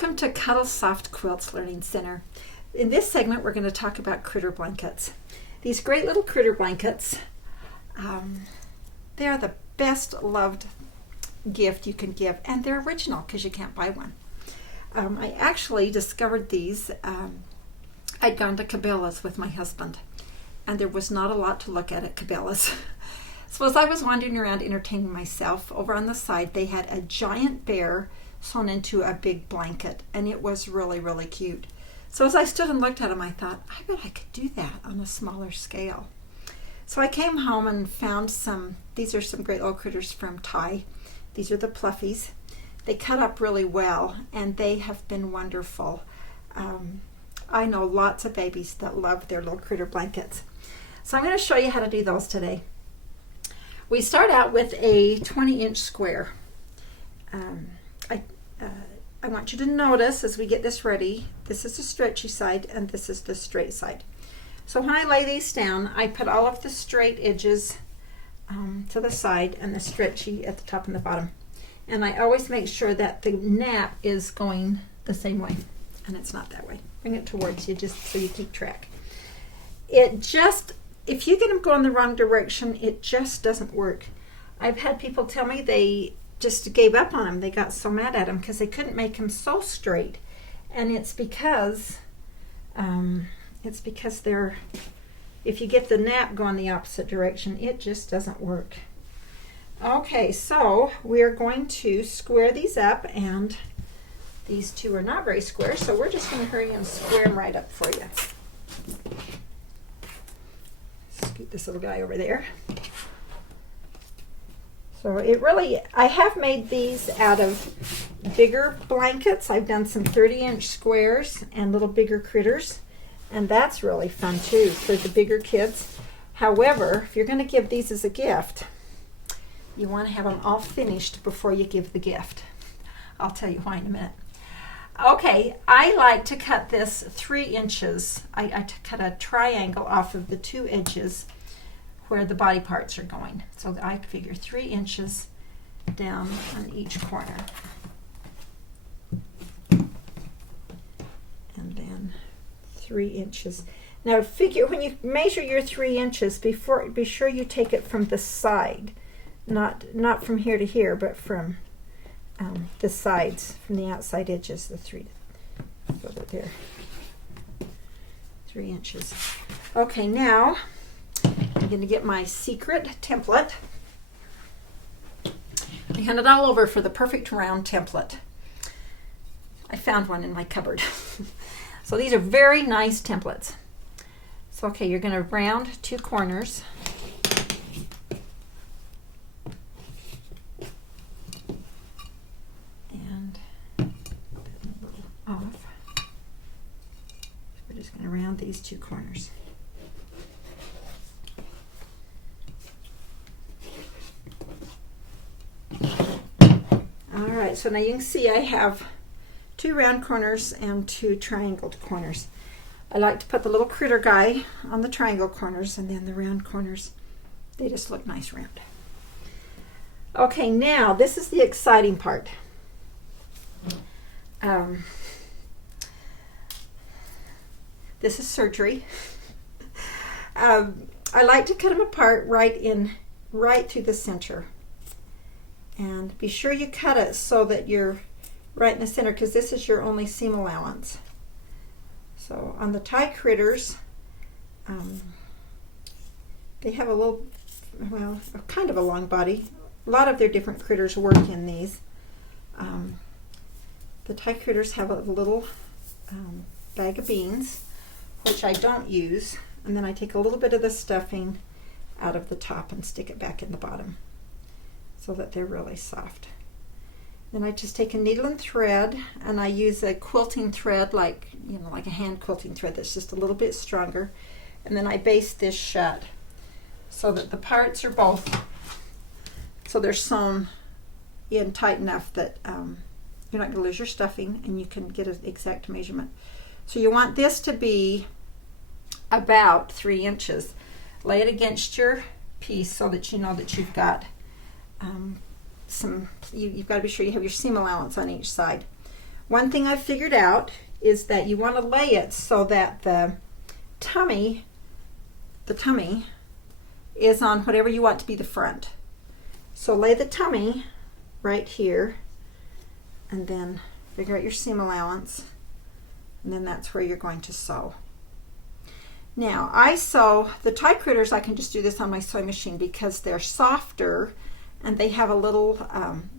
Welcome to Cuddle Soft Quilts Learning Center. In this segment, we're going to talk about critter blankets. These great little critter blankets, they are the best loved gift you can give, and they're original because you can't buy one. I actually discovered these. I'd gone to Cabela's with my husband, and there was not a lot to look at Cabela's. So as I was wandering around entertaining myself, over on the side they had a giant bear sewn into a big blanket, and it was really, really cute. So as I stood and looked at them, I thought, I bet I could do that on a smaller scale. So I came home and found these are some great little critters from Thai. These are the Pluffies. They cut up really well, and they have been wonderful. I know lots of babies that love their little critter blankets. So I'm going to show you how to do those today. We start out with a 20-inch square. I want you to notice as we get this ready, this is the stretchy side and this is the straight side. So when I lay these down, I put all of the straight edges to the side and the stretchy at the top and the bottom. And I always make sure that the nap is going the same way, and it's not that way. Bring it towards you just so you keep track. If you get them going the wrong direction, it just doesn't work. I've had people tell me they just gave up on them. They got so mad at them because they couldn't make them so straight. And it's because if you get the nap going the opposite direction, it just doesn't work. Okay, so we're going to square these up, and these two are not very square, so we're just going to hurry and square them right up for you. Scoot this little guy over there. So I have made these out of bigger blankets. I've done some 30-inch squares and little bigger critters, and that's really fun too for the bigger kids. However, if you're going to give these as a gift, you want to have them all finished before you give the gift. I'll tell you why in a minute. Okay, I like to cut this 3 inches. I cut a triangle off of the 2 edges where the body parts are going. So I figure 3 inches down on each corner. And then 3 inches. Now figure, when you measure your 3 inches, be sure you take it from the side. Not from here to here, but from the sides, from the outside edges, the 3. Over there. 3 inches. Okay, now I'm going to get my secret template. I hand it all over for the perfect round template. I found one in my cupboard. So these are very nice templates. So okay, you're going to round 2 corners. And off. We're just going to round these 2 corners. Alright, so now you can see I have 2 round corners and 2 triangled corners. I like to put the little critter guy on the triangle corners, and then the round corners, they just look nice round. Okay, now this is the exciting part. This is surgery. I like to cut them apart right through the center. And be sure you cut it so that you're right in the center, because this is your only seam allowance. So on the Thai critters, they have kind of a long body. A lot of their different critters work in these. The Thai critters have a little bag of beans, which I don't use, and then I take a little bit of the stuffing out of the top and stick it back in the bottom, so that they're really soft. Then I just take a needle and thread, and I use a quilting thread, like a hand quilting thread that's just a little bit stronger, and then I baste this shut so that the parts are they're sewn in tight enough that you're not going to lose your stuffing, and you can get an exact measurement. So you want this to be about 3 inches. Lay it against your piece so that you know that you've got you've got to be sure you have your seam allowance on each side. One thing I've figured out is that you want to lay it so that the tummy is on whatever you want to be the front. So lay the tummy right here, and then figure out your seam allowance, and then that's where you're going to sew. Now I sew the tie critters. I can just do this on my sewing machine because they're softer and they have a little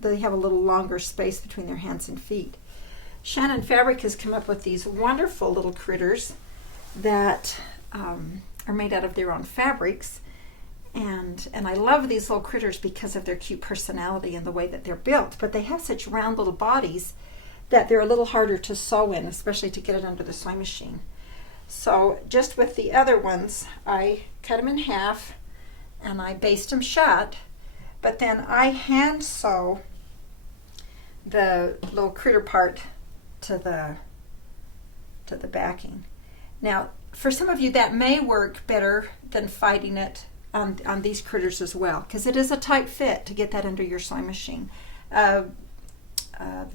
longer space between their hands and feet. Shannon Fabric has come up with these wonderful little critters that are made out of their own fabrics, and I love these little critters because of their cute personality and the way that they're built, but they have such round little bodies that they're a little harder to sew in, especially to get it under the sewing machine. So just with the other ones, I cut them in half and I baste them shut, but then I hand sew the little critter part to the backing. Now, for some of you, that may work better than fighting it on these critters as well, because it is a tight fit to get that under your sewing machine.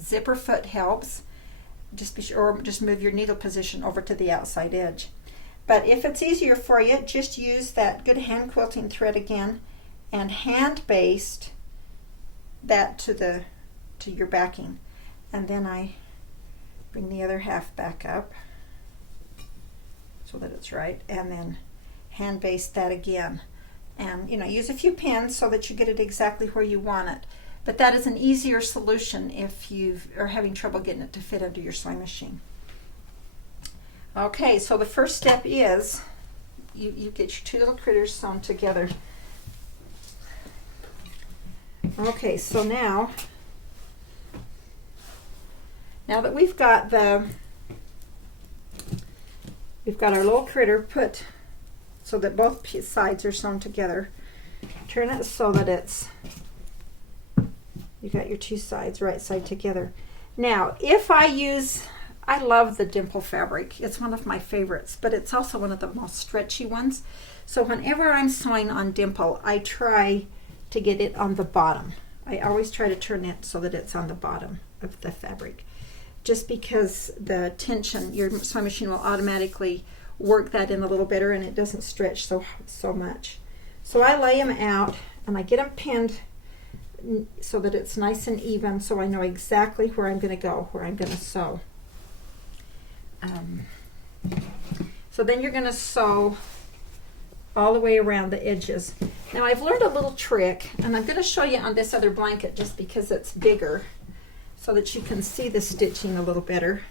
Zipper foot helps. Just be sure, or just move your needle position over to the outside edge. But if it's easier for you, just use that good hand quilting thread again and hand baste that to your backing. And then I bring the other half back up so that it's right, and then hand baste that again. And use a few pins so that you get it exactly where you want it. But that is an easier solution if you are having trouble getting it to fit under your sewing machine. Okay, so the first step is you get your two little critters sewn together. Okay, so now that we've got our little critter put so that both sides are sewn together, turn it so that you got your two sides right side together. Now, if I love the dimple fabric. It's one of my favorites, but it's also one of the most stretchy ones. So whenever I'm sewing on dimple, I try to get it on the bottom. I always try to turn it so that it's on the bottom of the fabric, just because the tension, your sewing machine will automatically work that in a little better and it doesn't stretch so much. So I lay them out and I get them pinned so that it's nice and even, so I know exactly where I'm going to go, where I'm going to sew. So then you're going to sew all the way around the edges. Now I've learned a little trick, and I'm going to show you on this other blanket just because it's bigger, so that you can see the stitching a little better.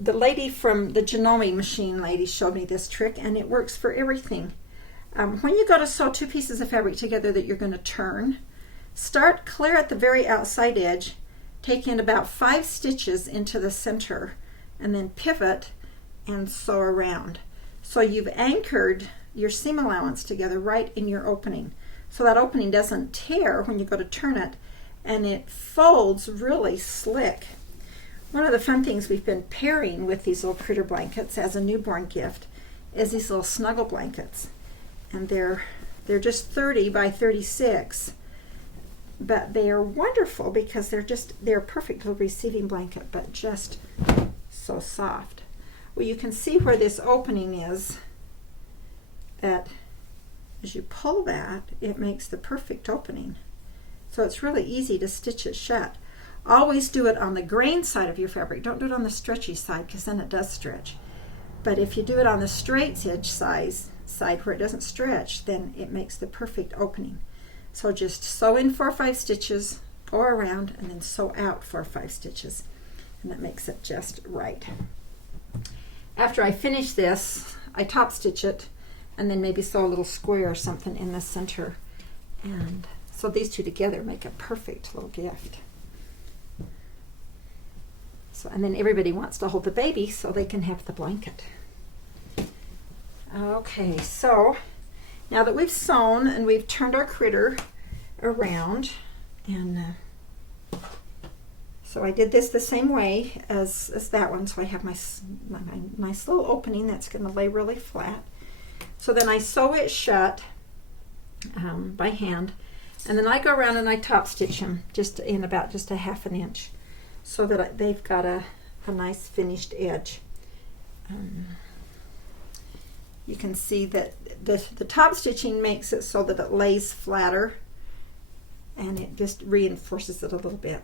The lady from the Janome machine lady showed me this trick, and it works for everything. When you go to sew two pieces of fabric together that you're going to turn, start clear at the very outside edge, take in about 5 stitches into the center, and then pivot and sew around. So you've anchored your seam allowance together right in your opening. So that opening doesn't tear when you go to turn it, and it folds really slick. One of the fun things we've been pairing with these little critter blankets as a newborn gift is these little snuggle blankets. And they're just 30 by 36, but they are wonderful because they're a perfect little receiving blanket, but just so soft. Well, you can see where this opening is, that as you pull that, it makes the perfect opening. So it's really easy to stitch it shut. Always do it on the grain side of your fabric. Don't do it on the stretchy side, because then it does stretch. But if you do it on the straight edge side where it doesn't stretch, then it makes the perfect opening. So just sew in 4 or 5 stitches, go around, and then sew out 4 or 5 stitches, and that makes it just right. After I finish this, I top stitch it, and then maybe sew a little square or something in the center. And so these two together make a perfect little gift. So, and then everybody wants to hold the baby so they can have the blanket. Okay, so now that we've sewn and we've turned our critter around, and so I did this the same way as that one, so I have my nice little opening that's going to lay really flat. So then I sew it shut by hand, And then I go around and I top stitch them just in about just a half an inch so that they've got a nice finished edge. You can see that the top stitching makes it so that it lays flatter, and it just reinforces it a little bit.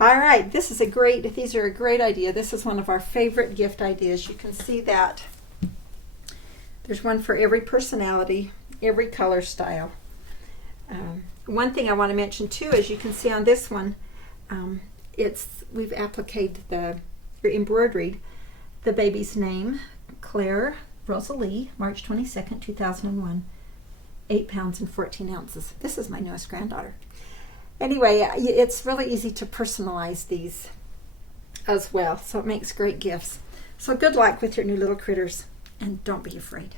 All right, these are a great idea. This is one of our favorite gift ideas. You can see that there's one for every personality, every color style. One thing I want to mention too is you can see on this one, we've appliqued the embroidered the baby's name, Claire Rosalie, March 22nd, 2001, 8 pounds and 14 ounces. This is my newest granddaughter. Anyway, it's really easy to personalize these as well, so it makes great gifts. So good luck with your new little critters, and don't be afraid.